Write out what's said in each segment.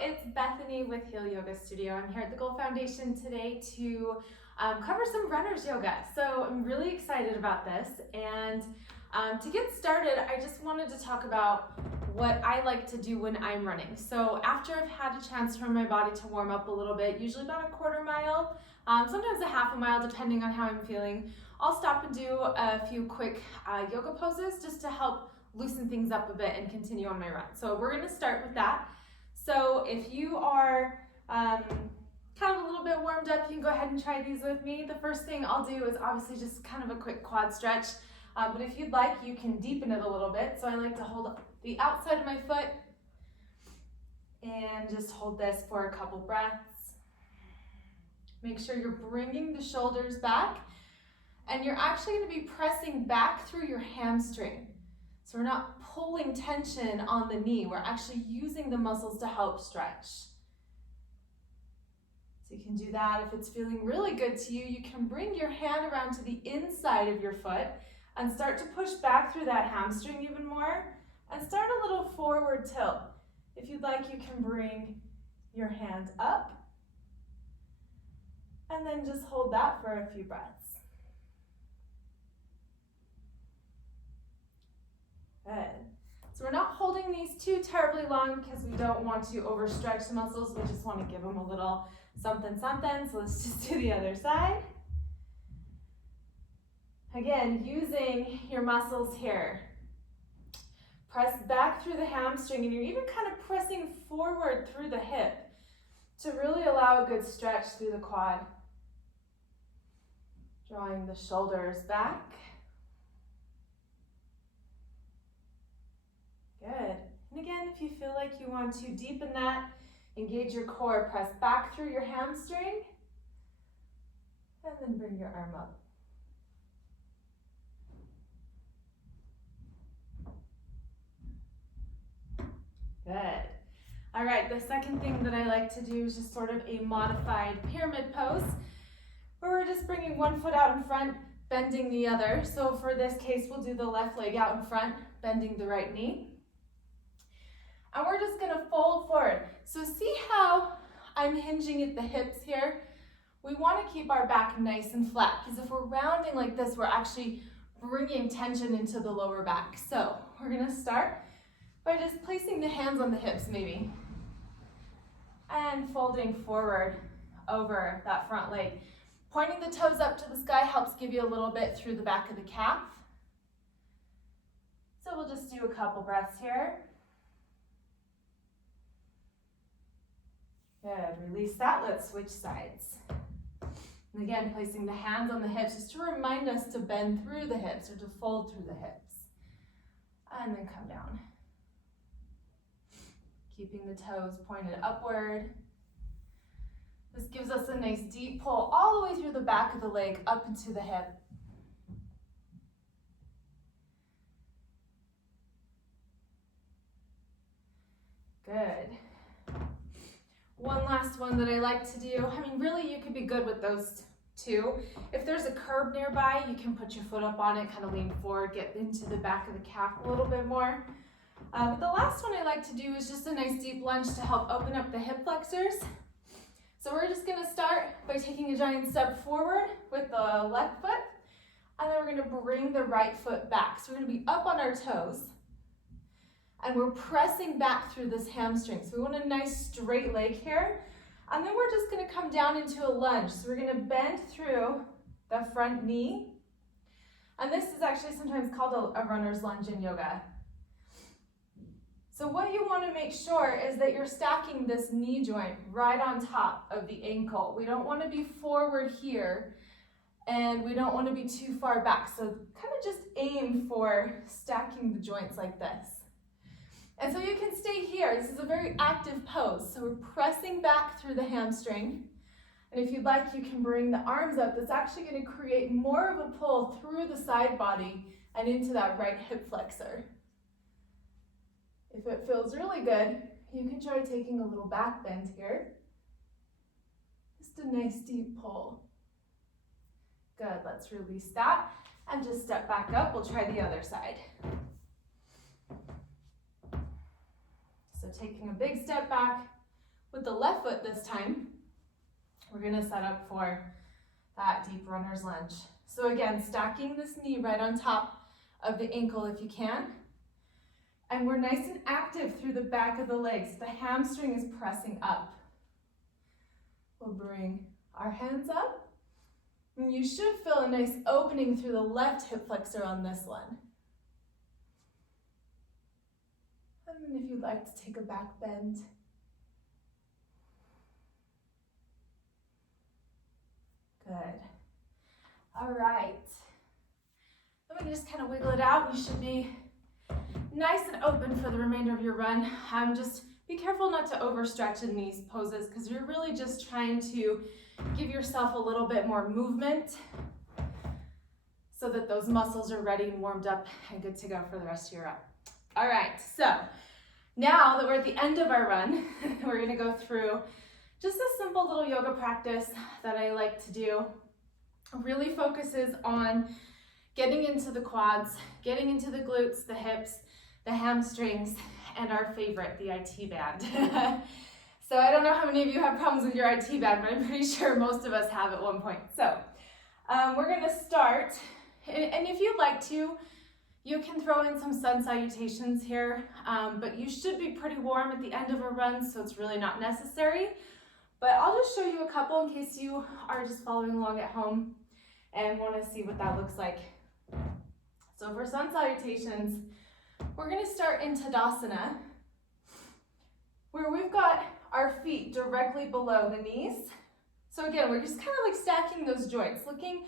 it's Bethany with Heal Yoga Studio. I'm here at the Gold Foundation today to cover some runner's yoga. So I'm really excited about this. And to get started, I just wanted to talk about what I like to do when I'm running. So after I've had a chance for my body to warm up a little bit, usually about a quarter mile, sometimes a half a mile depending on how I'm feeling, I'll stop and do a few quick yoga poses just to help loosen things up a bit and continue on my run. So we're going to start with that. So if you are kind of a little bit warmed up, you can go ahead and try these with me. The first thing I'll do is obviously just kind of a quick quad stretch, but if you'd like, you can deepen it a little bit. So I like to hold the outside of my foot and just hold this for a couple breaths. Make sure you're bringing the shoulders back, and you're actually going to be pressing back through your hamstring. So we're not pulling tension on the knee, we're actually using the muscles to help stretch. So you can do that. If it's feeling really good to you, you can bring your hand around to the inside of your foot and start to push back through that hamstring even more, and start a little forward tilt. If you'd like, you can bring your hand up and then just hold that for a few breaths. Good. So we're not holding these too terribly long because we don't want to overstretch the muscles. We just want to give them a little something, something. So let's just do the other side. Again, using your muscles here. Press back through the hamstring, and you're even kind of pressing forward through the hip to really allow a good stretch through the quad. Drawing the shoulders back. Good. And again, if you feel like you want to deepen that, engage your core, press back through your hamstring, and then bring your arm up. Good. All right, the second thing that I like to do is just sort of a modified pyramid pose, where we're just bringing one foot out in front, bending the other. So for this case, we'll do the left leg out in front, bending the right knee. And we're just going to fold forward. So see how I'm hinging at the hips here? We want to keep our back nice and flat, because if we're rounding like this, we're actually bringing tension into the lower back. So we're going to start by just placing the hands on the hips maybe, and folding forward over that front leg. Pointing the toes up to the sky helps give you a little bit through the back of the calf. So we'll just do a couple breaths here. Good, release that, let's switch sides. And again, placing the hands on the hips just to remind us to bend through the hips or to fold through the hips. And then come down. Keeping the toes pointed upward. This gives us a nice deep pull all the way through the back of the leg up into the hip. Good. One last one that I like to do, I mean, really you could be good with those two. If there's a curb nearby, you can put your foot up on it, kind of lean forward, get into the back of the calf a little bit more. But the last one I like to do is just a nice deep lunge to help open up the hip flexors. So we're just going to start by taking a giant step forward with the left foot, and then we're going to bring the right foot back. So we're going to be up on our toes, and we're pressing back through this hamstring. So we want a nice straight leg here. And then we're just going to come down into a lunge. So we're going to bend through the front knee. And this is actually sometimes called a runner's lunge in yoga. So what you want to make sure is that you're stacking this knee joint right on top of the ankle. We don't want to be forward here, and we don't want to be too far back. So kind of just aim for stacking the joints like this. And so you can stay here. This is a very active pose. So we're pressing back through the hamstring. And if you'd like, you can bring the arms up. That's actually going to create more of a pull through the side body and into that right hip flexor. If it feels really good, you can try taking a little back bend here. Just a nice deep pull. Good, let's release that and just step back up. We'll try the other side. So taking a big step back, With the left foot this time, we're gonna set up for that deep runner's lunge. So again, stacking this knee right on top of the ankle if you can. And we're nice and active through the back of the legs. The hamstring is pressing up. We'll bring our hands up. And you should feel a nice opening through the left hip flexor on this one. And then if you'd like to take a back bend. Good. All right. Then we can just kind of wiggle it out. You should be nice and open for the remainder of your run. Just be careful not to overstretch in these poses because you're really just trying to give yourself a little bit more movement so that those muscles are ready and warmed up and good to go for the rest of your run. All right, so now that we're at the end of our run, we're gonna go through just a simple little yoga practice that I like to do. It really focuses on getting into the quads, getting into the glutes, the hips, the hamstrings, and our favorite, the IT band. So I don't know how many of you have problems with your IT band, but I'm pretty sure most of us have at one point. So we're gonna start, and if you'd like to, you can throw in some sun salutations here, but you should be pretty warm at the end of a run, so it's really not necessary. But I'll just show you a couple in case you are just following along at home and wanna see what that looks like. So for sun salutations, we're gonna start in Tadasana, where we've got our feet directly below the knees. So again, we're just kind of like stacking those joints, looking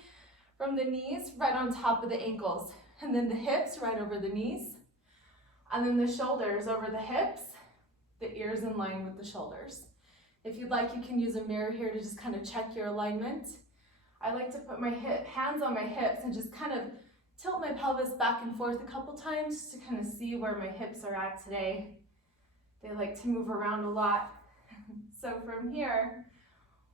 from the knees right on top of the ankles, and then the hips right over the knees, and then the shoulders over the hips, the ears in line with the shoulders. If you'd like, you can use a mirror here to just kind of check your alignment. I like to put my hands on my hips and just kind of tilt my pelvis back and forth a couple times just to kind of see where my hips are at today. They like to move around a lot. So from here,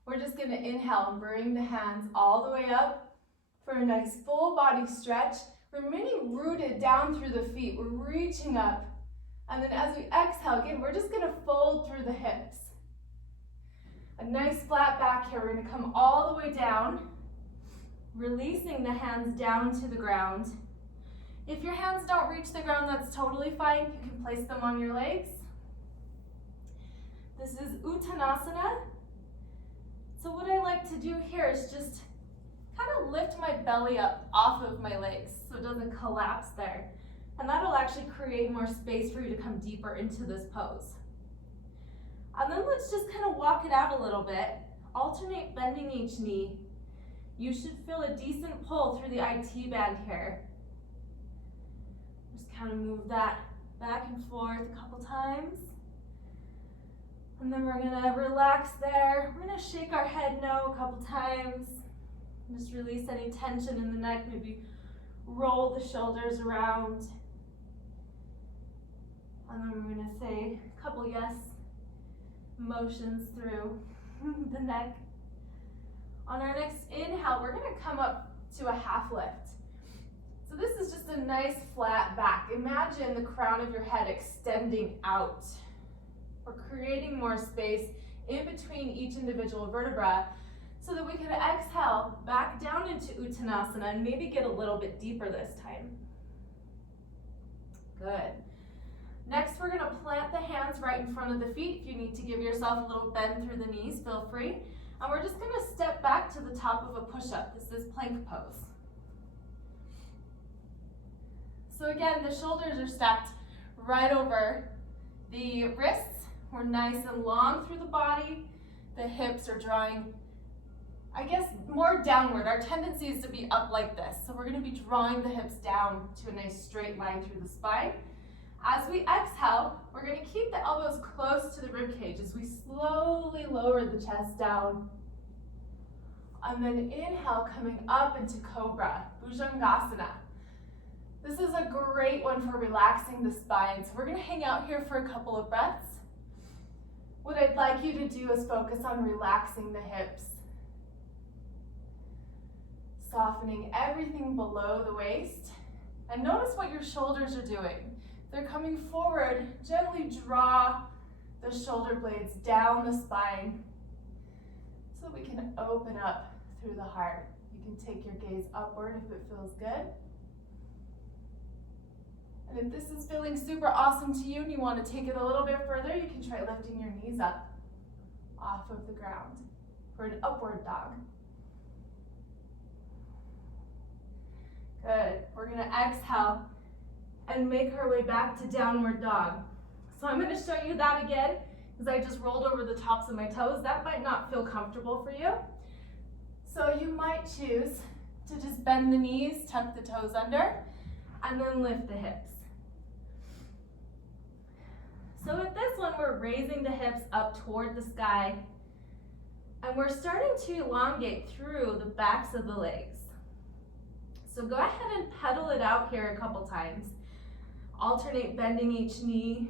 we're just going to inhale and bring the hands all the way up for a nice full body stretch, remaining rooted down through the feet. We're reaching up. And then as we exhale, again, we're just going to fold through the hips. A nice flat back here. We're going to come all the way down, releasing the hands down to the ground. If your hands don't reach the ground, that's totally fine. You can place them on your legs. This is Uttanasana. So what I like to do here is just kind of lift my belly up off of my legs so it doesn't collapse there. And that'll actually create more space for you to come deeper into this pose. And then let's just kind of walk it out a little bit. Alternate bending each knee. You should feel a decent pull through the IT band here. Just kind of move that back and forth a couple times. And then we're gonna relax there. We're gonna shake our head no a couple times. Just release any tension in the neck, maybe roll the shoulders around. And then we're gonna say a couple yes motions through the neck. On our next inhale, we're gonna come up to a half lift. So this is just a nice flat back. Imagine the crown of your head extending out. We're creating more space in between each individual vertebra so that we can exhale back down into Uttanasana and maybe get a little bit deeper this time. Good. Next, we're gonna plant the hands right in front of the feet. If you need to give yourself a little bend through the knees, feel free. And we're just gonna step back to the top of a push-up. This is plank pose. So again, the shoulders are stacked right over the wrists. We're nice and long through the body. The hips are drawing, I guess, more downward. Our tendency is to be up like this. So we're gonna be drawing the hips down to a nice straight line through the spine. As we exhale, we're gonna keep the elbows close to the rib cage as we slowly lower the chest down. And then inhale, coming up into Cobra, Bhujangasana. This is a great one for relaxing the spine. So we're gonna hang out here for a couple of breaths. What I'd like you to do is focus on relaxing the hips. Softening everything below the waist. And notice what your shoulders are doing. They're coming forward. Gently draw the shoulder blades down the spine so we can open up through the heart. You can take your gaze upward if it feels good. And if this is feeling super awesome to you and you want to take it a little bit further, you can try lifting your knees up off of the ground for an upward dog. Good. We're going to exhale and make our way back to downward dog. So I'm going to show you that again because I just rolled over the tops of my toes. That might not feel comfortable for you. So you might choose to just bend the knees, tuck the toes under, and then lift the hips. So with this one, we're raising the hips up toward the sky, and we're starting to elongate through the backs of the legs. So go ahead and pedal it out here a couple times. Alternate bending each knee,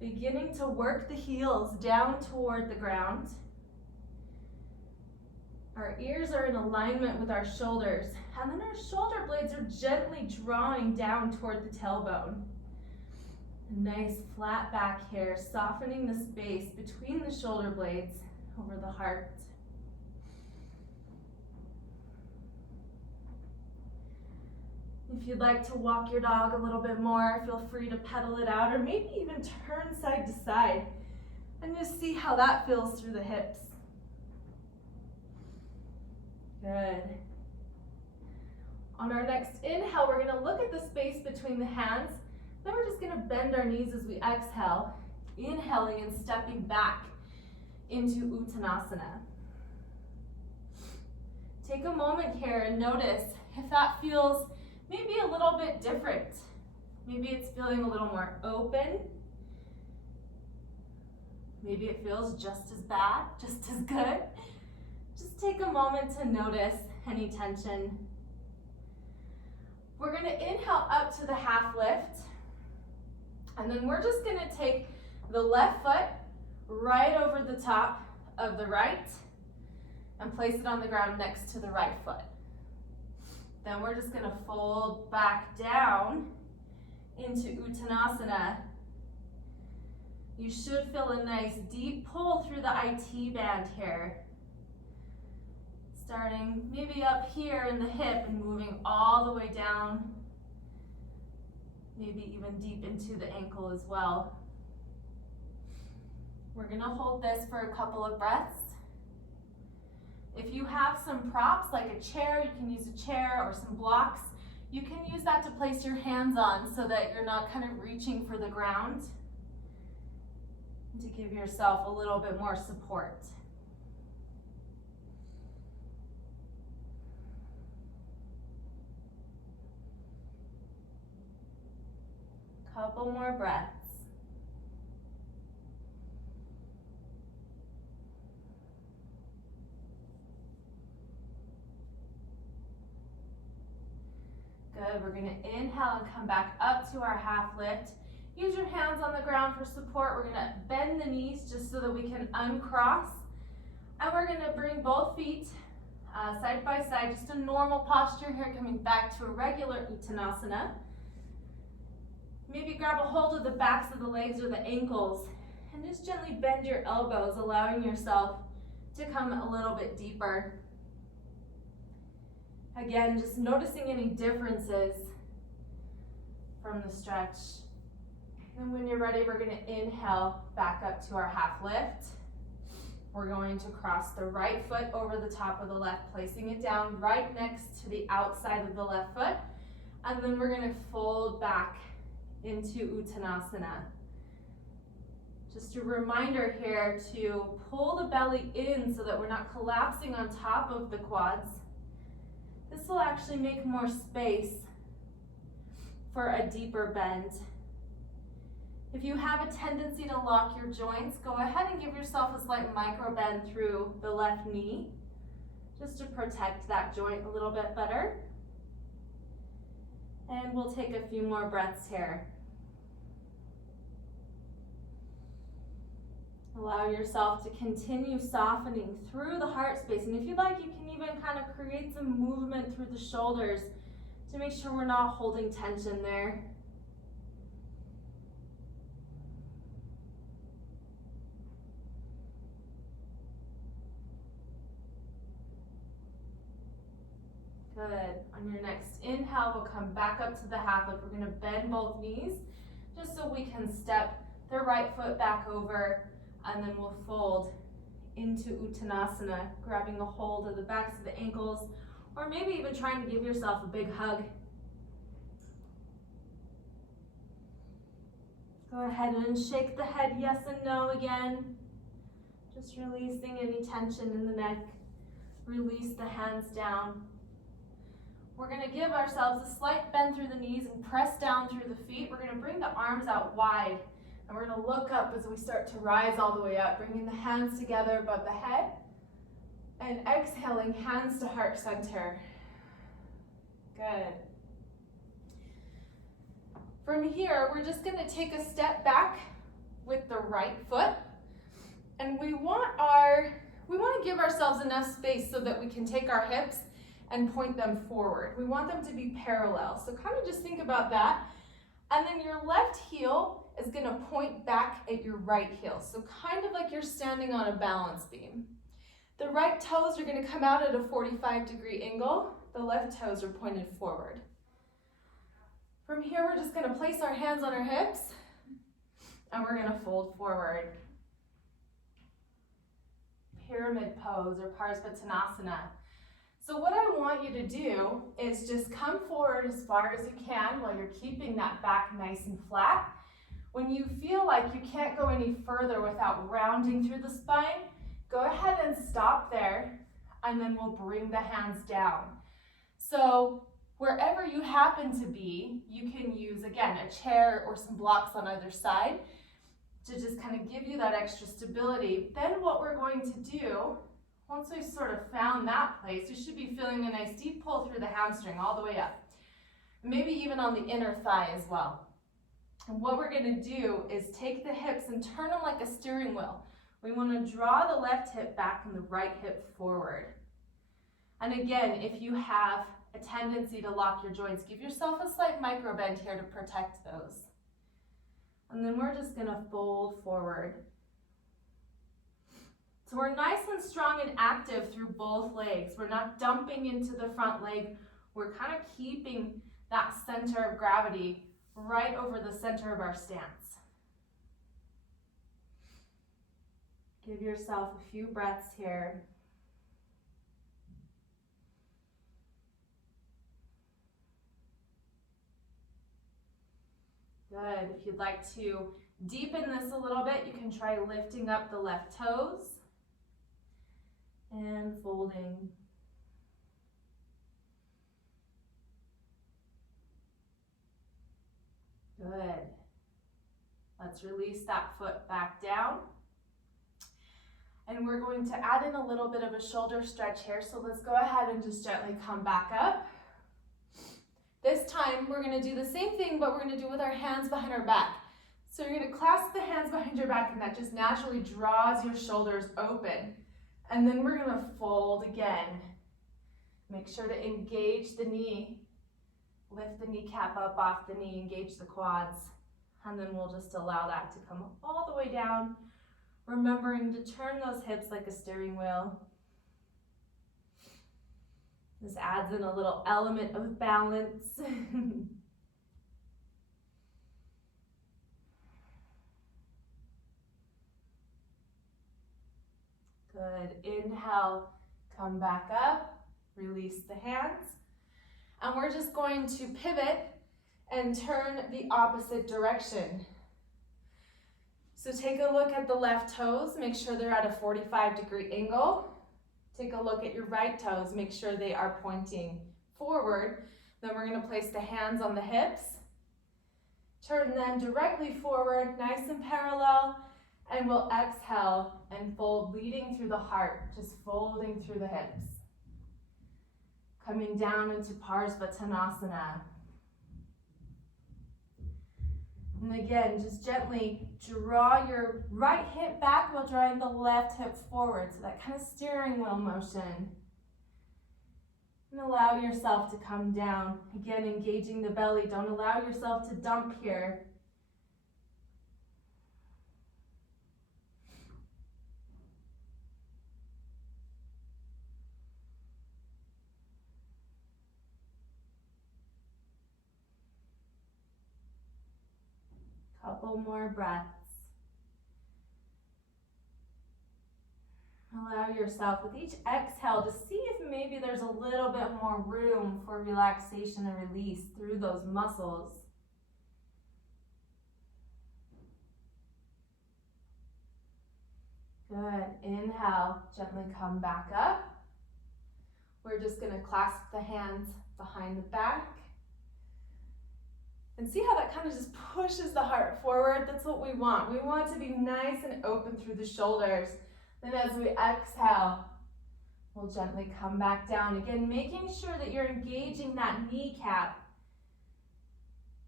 beginning to work the heels down toward the ground. Our ears are in alignment with our shoulders, and then our shoulder blades are gently drawing down toward the tailbone. A nice flat back here, softening the space between the shoulder blades over the heart. If you'd like to walk your dog a little bit more, feel free to pedal it out or maybe even turn side to side and just see how that feels through the hips. Good. On our next inhale, we're going to look at the space between the hands. Then we're just going to bend our knees as we exhale, inhaling and stepping back into Uttanasana. Take a moment here and notice if that feels maybe a little bit different. Maybe it's feeling a little more open. Maybe it feels just as bad, just as good. Just take a moment to notice any tension. We're going to inhale up to the half lift, and then we're just going to take the left foot right over the top of the right and place it on the ground next to the right foot. Then we're just going to fold back down into Uttanasana. You should feel a nice deep pull through the IT band here. Starting maybe up here in the hip and moving all the way down, maybe even deep into the ankle as well. We're going to hold this for a couple of breaths. If you have some props like a chair, you can use a chair or some blocks. You can use that to place your hands on so that you're not kind of reaching for the ground, and to give yourself a little bit more support. Couple more breaths. Good, we're going to inhale and come back up to our half lift. Use your hands on the ground for support. We're going to bend the knees just so that we can uncross. And we're going to bring both feet side by side, just a normal posture here, coming back to a regular Uttanasana. Maybe grab a hold of the backs of the legs or the ankles and just gently bend your elbows, allowing yourself to come a little bit deeper. Again, just noticing any differences from the stretch. And when you're ready, we're going to inhale back up to our half lift. We're going to cross the right foot over the top of the left, placing it down right next to the outside of the left foot. And then we're going to fold back into Uttanasana. Just a reminder here to pull the belly in so that we're not collapsing on top of the quads. This will actually make more space for a deeper bend. If you have a tendency to lock your joints, go ahead and give yourself a slight micro bend through the left knee, just to protect that joint a little bit better. And we'll take a few more breaths here. Allow yourself to continue softening through the heart space. And if you'd like, you can even kind of create some movement through the shoulders to make sure we're not holding tension there. On your next inhale, we'll come back up to the half lift. We're gonna bend both knees just so we can step the right foot back over, and then we'll fold into Uttanasana, grabbing a hold of the backs of the ankles, or maybe even trying to give yourself a big hug. Go ahead and shake the head yes and no again. Just releasing any tension in the neck. Release the hands down. We're gonna give ourselves a slight bend through the knees and press down through the feet. We're gonna bring the arms out wide, and we're gonna look up as we start to rise all the way up, bringing the hands together above the head, and exhaling, hands to heart center. Good. From here, we're just gonna take a step back with the right foot, and we want to give ourselves enough space so that we can take our hips and point them forward. We want them to be parallel. So kind of just think about that. And then your left heel is gonna point back at your right heel. So kind of like you're standing on a balance beam. The right toes are gonna come out at a 45-degree angle. The left toes are pointed forward. From here, we're just gonna place our hands on our hips, and we're gonna fold forward. Pyramid pose or Badakanasana. So what I want you to do is just come forward as far as you can while you're keeping that back nice and flat. When you feel like you can't go any further without rounding through the spine, go ahead and stop there, and then we'll bring the hands down. So wherever you happen to be, you can use, again, a chair or some blocks on either side to just kind of give you that extra stability. Then what we're going to do, once we've sort of found that place, you should be feeling a nice deep pull through the hamstring all the way up. Maybe even on the inner thigh as well. And what we're gonna do is take the hips and turn them like a steering wheel. We wanna draw the left hip back and the right hip forward. And again, if you have a tendency to lock your joints, give yourself a slight micro bend here to protect those. And then we're just gonna fold forward. So we're nice and strong and active through both legs. We're not dumping into the front leg. We're kind of keeping that center of gravity right over the center of our stance. Give yourself a few breaths here. Good. If you'd like to deepen this a little bit, you can try lifting up the left toes and folding. Good. Let's release that foot back down. And we're going to add in a little bit of a shoulder stretch here. So let's go ahead and just gently come back up. This time we're going to do the same thing, but we're going to do it with our hands behind our back. So you're going to clasp the hands behind your back, and that just naturally draws your shoulders open. And then we're going to fold again. Make sure to engage the knee. Lift the kneecap up off the knee, engage the quads. And then we'll just allow that to come all the way down, remembering to turn those hips like a steering wheel. This adds in a little element of balance. Good. Inhale, come back up, release the hands. And we're just going to pivot and turn the opposite direction. So take a look at the left toes, make sure they're at a 45-degree angle. Take a look at your right toes, make sure they are pointing forward. Then we're going to place the hands on the hips. Turn them directly forward, nice and parallel, and we'll exhale and fold, leading through the heart, just folding through the hips. Coming down into Badakanasana. And again, just gently draw your right hip back while drawing the left hip forward. So that kind of steering wheel motion. And allow yourself to come down. Again, engaging the belly. Don't allow yourself to dump here. Couple more breaths. Allow yourself with each exhale to see if maybe there's a little bit more room for relaxation and release through those muscles. Good. Inhale, gently come back up. We're just going to clasp the hands behind the back. And see how that kind of just pushes the heart forward? That's what we want. We want to be nice and open through the shoulders. Then as we exhale, we'll gently come back down. Again, making sure that you're engaging that kneecap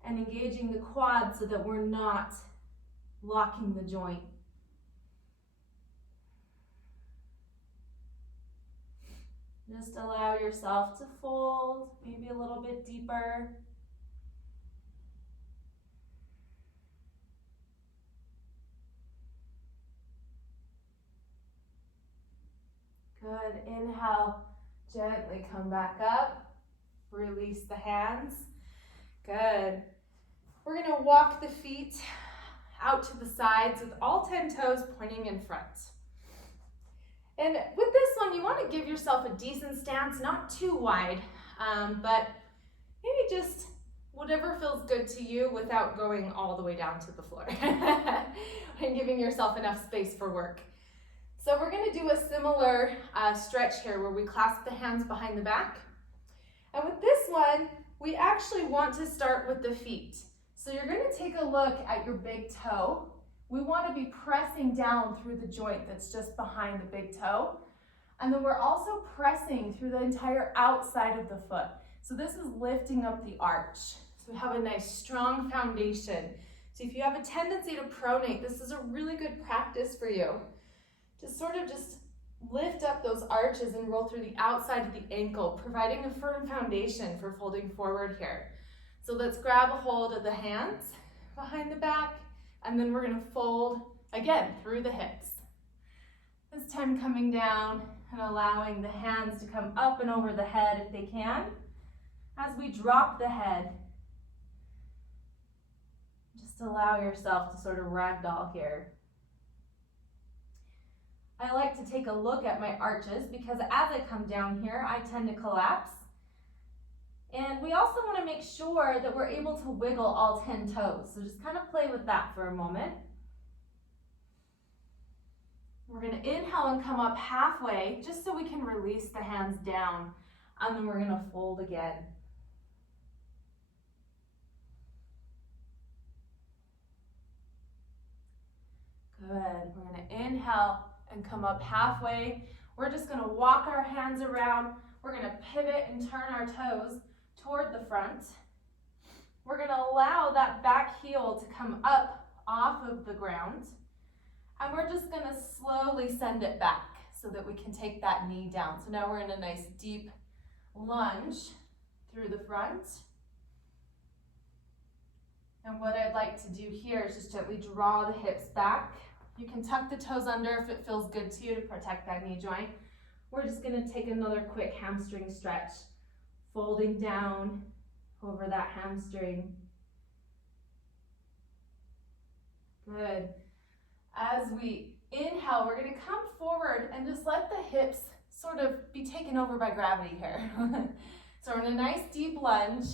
and engaging the quad so that we're not locking the joint. Just allow yourself to fold, maybe a little bit deeper. Good. Inhale, gently come back up. Release the hands. Good. We're going to walk the feet out to the sides with all 10 toes pointing in front. And with this one, you want to give yourself a decent stance, not too wide, but maybe just whatever feels good to you without going all the way down to the floor and giving yourself enough space for work. So we're going to do a similar stretch here where we clasp the hands behind the back. And with this one, we actually want to start with the feet. So you're going to take a look at your big toe. We want to be pressing down through the joint that's just behind the big toe. And then we're also pressing through the entire outside of the foot. So this is lifting up the arch. So we have a nice strong foundation. So if you have a tendency to pronate, this is a really good practice for you. To sort of just lift up those arches and roll through the outside of the ankle, providing a firm foundation for folding forward here. So let's grab a hold of the hands behind the back, and then we're going to fold again through the hips. This time coming down and allowing the hands to come up and over the head if they can. As we drop the head, just allow yourself to sort of ragdoll here. I like to take a look at my arches because as I come down here, I tend to collapse. And we also want to make sure that we're able to wiggle all 10 toes. So just kind of play with that for a moment. We're going to inhale and come up halfway just so we can release the hands down. And then we're going to fold again. Good. We're going to inhale and come up halfway. We're just going to walk our hands around. We're going to pivot and turn our toes toward the front. We're going to allow that back heel to come up off of the ground. And we're just going to slowly send it back so that we can take that knee down. So now we're in a nice deep lunge through the front. And what I'd like to do here is just gently draw the hips back. You can tuck the toes under if it feels good to you to protect that knee joint. We're just going to take another quick hamstring stretch, folding down over that hamstring. Good. As we inhale, we're going to come forward and just let the hips sort of be taken over by gravity here. So we're in a nice deep lunge,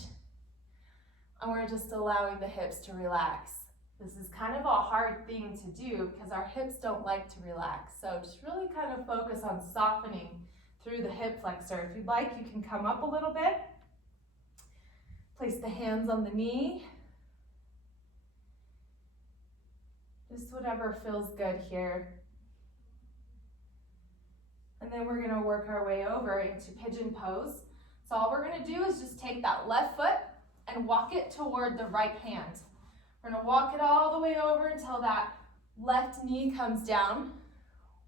and we're just allowing the hips to relax. This is kind of a hard thing to do because our hips don't like to relax. So just really kind of focus on softening through the hip flexor. If you'd like, you can come up a little bit. Place the hands on the knee. Just whatever feels good here. And then we're going to work our way over into Pigeon Pose. So all we're going to do is just take that left foot and walk it toward the right hand. We're going to walk it all the way over until that left knee comes down.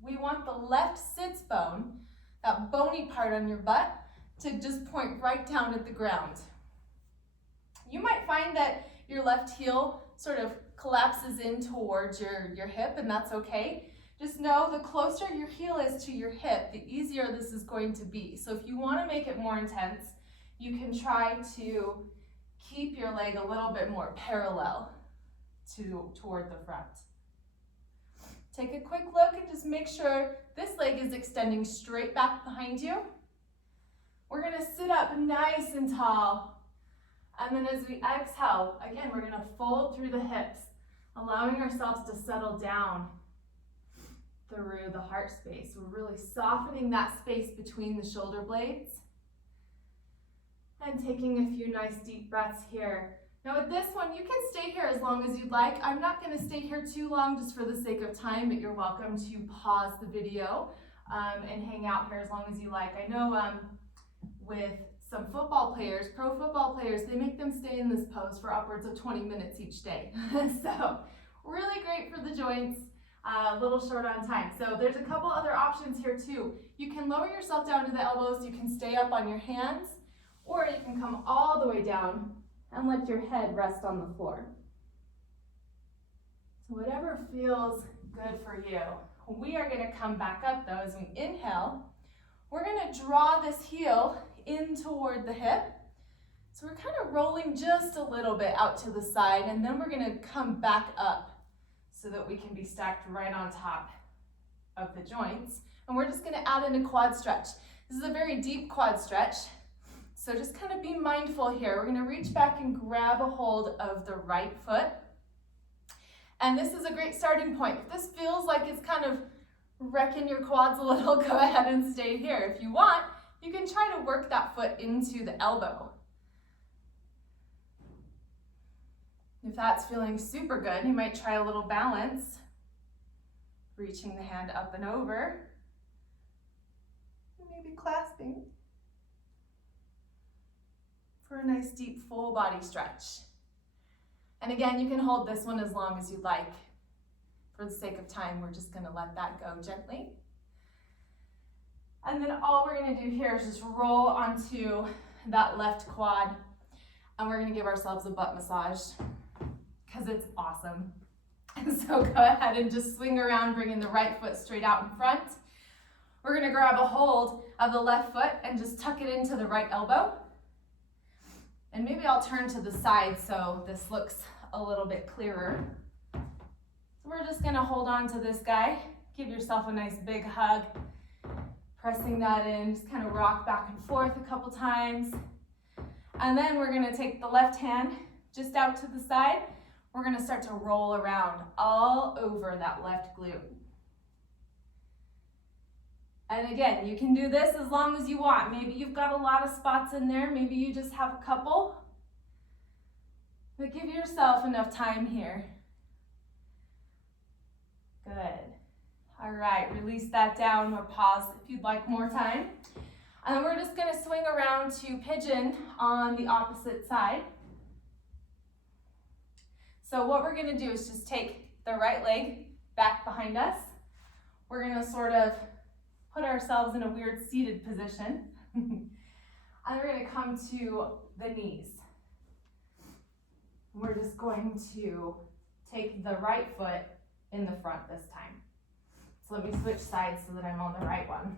We want the left sits bone, that bony part on your butt, to just point right down at the ground. You might find that your left heel sort of collapses in towards your hip, and that's okay. Just know the closer your heel is to your hip, the easier this is going to be. So if you want to make it more intense, you can try to keep your leg a little bit more parallel toward the front. Take a quick look and just make sure this leg is extending straight back behind you. We're gonna sit up nice and tall. And then as we exhale, again, we're gonna fold through the hips, allowing ourselves to settle down through the heart space. We're really softening that space between the shoulder blades. And taking a few nice deep breaths here. Now with this one, you can stay here as long as you'd like. I'm not gonna stay here too long just for the sake of time, but you're welcome to pause the video and hang out here as long as you like. I know with some football players, pro football players, they make them stay in this pose for upwards of 20 minutes each day. So really great for the joints, a little short on time. So there's a couple other options here too. You can lower yourself down to the elbows, you can stay up on your hands, or you can come all the way down and let your head rest on the floor. So whatever feels good for you. We are gonna come back up though as we inhale. We're gonna draw this heel in toward the hip. So we're kind of rolling just a little bit out to the side, and then we're gonna come back up so that we can be stacked right on top of the joints. And we're just gonna add in a quad stretch. This is a very deep quad stretch. So just kind of be mindful here. We're gonna reach back and grab a hold of the right foot. And this is a great starting point. If this feels like it's kind of wrecking your quads a little, go ahead and stay here. If you want, you can try to work that foot into the elbow. If that's feeling super good, you might try a little balance, reaching the hand up and over, maybe clasping for a nice deep full body stretch. And again, you can hold this one as long as you'd like. For the sake of time, we're just gonna let that go gently. And then all we're gonna do here is just roll onto that left quad, and we're gonna give ourselves a butt massage because it's awesome. And so go ahead and just swing around, bringing the right foot straight out in front. We're gonna grab a hold of the left foot and just tuck it into the right elbow. And maybe I'll turn to the side so this looks a little bit clearer. So we're just gonna hold on to this guy. Give yourself a nice big hug. Pressing that in, just kind of rock back and forth a couple times. And then we're gonna take the left hand just out to the side. We're gonna start to roll around all over that left glute. And again, you can do this as long as you want. Maybe you've got a lot of spots in there. Maybe you just have a couple. But give yourself enough time here. Good. All right, release that down or pause if you'd like more time. And then we're just gonna swing around to pigeon on the opposite side. So what we're gonna do is just take the right leg back behind us. We're gonna sort of put ourselves in a weird seated position. And we're gonna come to the knees. We're just going to take the right foot in the front this time. So let me switch sides so that I'm on the right one.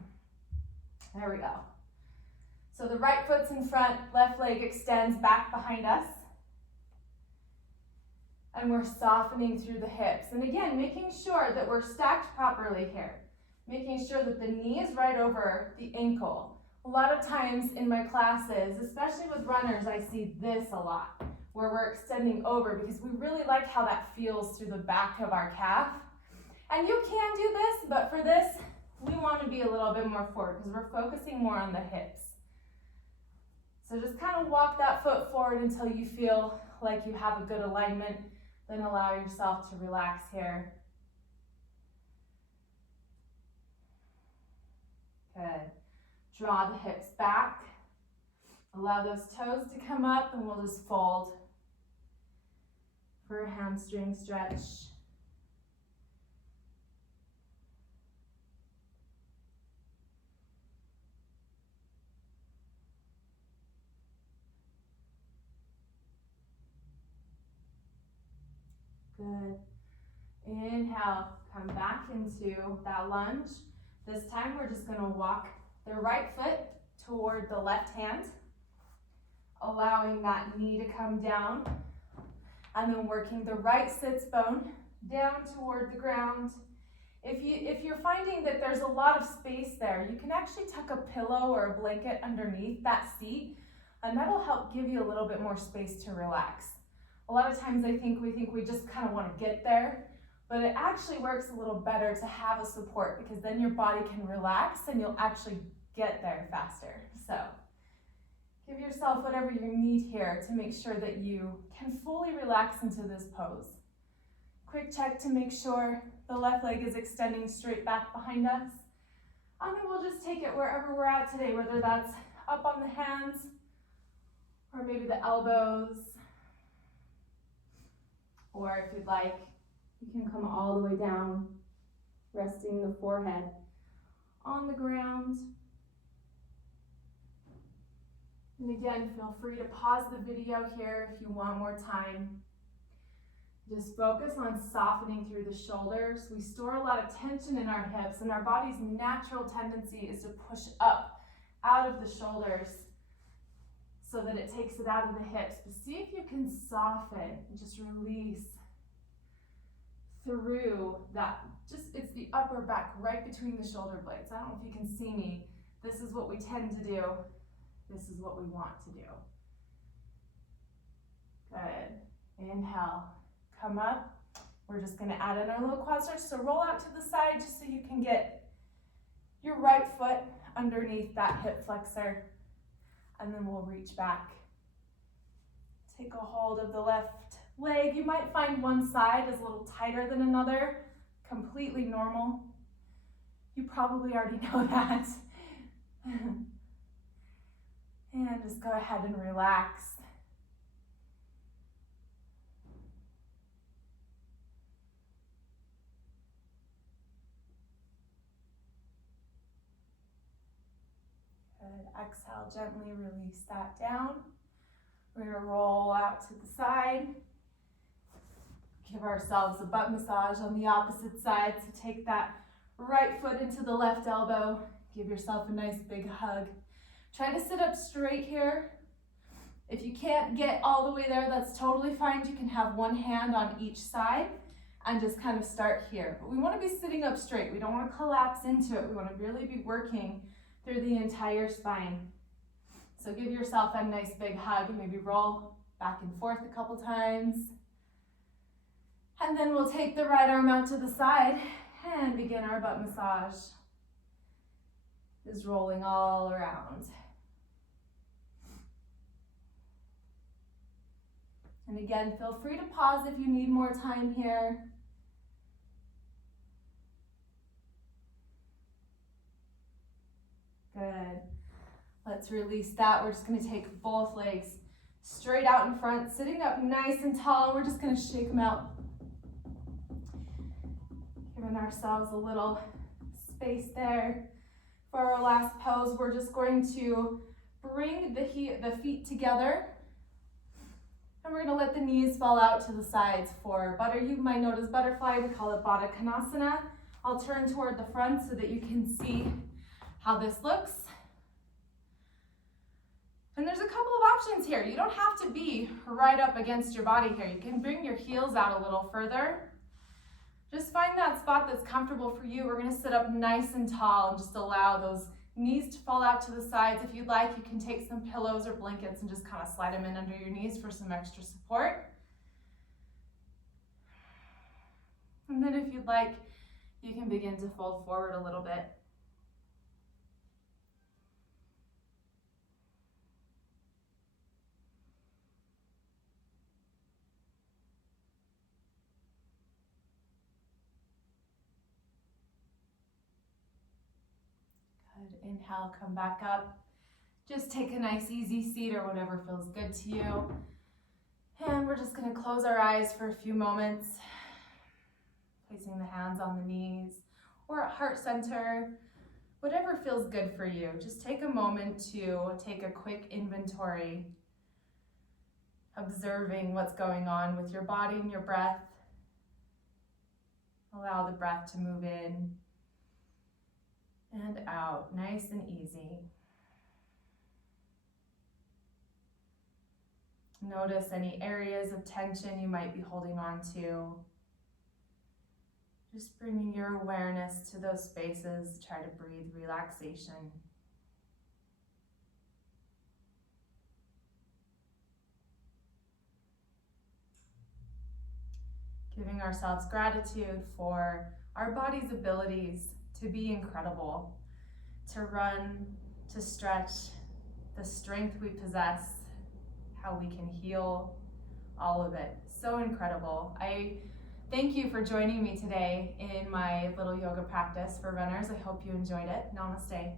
There we go. So the right foot's in front, left leg extends back behind us. And we're softening through the hips. And again, making sure that we're stacked properly here. Making sure that the knee is right over the ankle. A lot of times in my classes, especially with runners, I see this a lot, where we're extending over because we really like how that feels through the back of our calf. And you can do this, but for this, we want to be a little bit more forward because we're focusing more on the hips. So just kind of walk that foot forward until you feel like you have a good alignment. Then allow yourself to relax here. Good. Draw the hips back. Allow those toes to come up, and we'll just fold for a hamstring stretch. Good. Inhale, come back into that lunge. This time we're just going to walk the right foot toward the left hand, allowing that knee to come down And then working the right sits bone down toward the ground. If you're finding that there's a lot of space there, you can actually tuck a pillow or a blanket underneath that seat, and that'll help give you a little bit more space to relax. A lot of times we think we just kind of want to get there, but it actually works a little better to have a support, because then your body can relax and you'll actually get there faster. So give yourself whatever you need here to make sure that you can fully relax into this pose. Quick check to make sure the left leg is extending straight back behind us. And then we'll just take it wherever we're at today, whether that's up on the hands or maybe the elbows. Or if you'd like, you can come all the way down, resting the forehead on the ground. And again, feel free to pause the video here if you want more time. Just focus on softening through the shoulders. We store a lot of tension in our hips, and our body's natural tendency is to push up out of the shoulders so that it takes it out of the hips. But see if you can soften and just release through that. It's the upper back right between the shoulder blades. I don't know if you can see me. This is what we tend to do. This is what we want to do. Good. Inhale. Come up. We're just going to add in our little quad stretch. So roll out to the side just so you can get your right foot underneath that hip flexor. And then we'll reach back. Take a hold of the left leg. You might find one side is a little tighter than another. Completely normal. You probably already know that. And just go ahead and relax. Good. Exhale, gently release that down. We're going to roll out to the side. Give ourselves a butt massage on the opposite side. So take that right foot into the left elbow. Give yourself a nice big hug. Try to sit up straight here. If you can't get all the way there, that's totally fine. You can have one hand on each side and just kind of start here. But we want to be sitting up straight. We don't want to collapse into it. We want to really be working through the entire spine. So give yourself a nice big hug and maybe roll back and forth a couple times. And then we'll take the right arm out to the side and begin our butt massage. Just rolling all around. And again, feel free to pause if you need more time here. Good. Let's release that. We're just going to take both legs straight out in front, sitting up nice and tall. We're just going to shake them out. Giving ourselves a little space there. For our last pose, we're just going to bring the feet together. And we're going to let the knees fall out to the sides for you might notice butterfly. We call it Badakanasana. I'll turn toward the front so that you can see how this looks. And there's a couple of options here. You don't have to be right up against your body here. You can bring your heels out a little further. Just find that spot that's comfortable for you. We're going to sit up nice and tall and just allow those knees to fall out to the sides. If you'd like, you can take some pillows or blankets and just kind of slide them in under your knees for some extra support. And then if you'd like, you can begin to fold forward a little bit. Good. Inhale, come back up. Just take a nice easy seat or whatever feels good to you. And we're just going to close our eyes for a few moments, placing the hands on the knees or at heart center, whatever feels good for you. Just take a moment to take a quick inventory, observing what's going on with your body and your breath. Allow the breath to move in and out, nice and easy. Notice any areas of tension you might be holding on to. Just bringing your awareness to those spaces. Try to breathe relaxation. Giving ourselves gratitude for our body's abilities to be incredible, to run, to stretch, the strength we possess, how we can heal, all of it. So incredible. I thank you for joining me today in my little yoga practice for runners. I hope you enjoyed it. Namaste.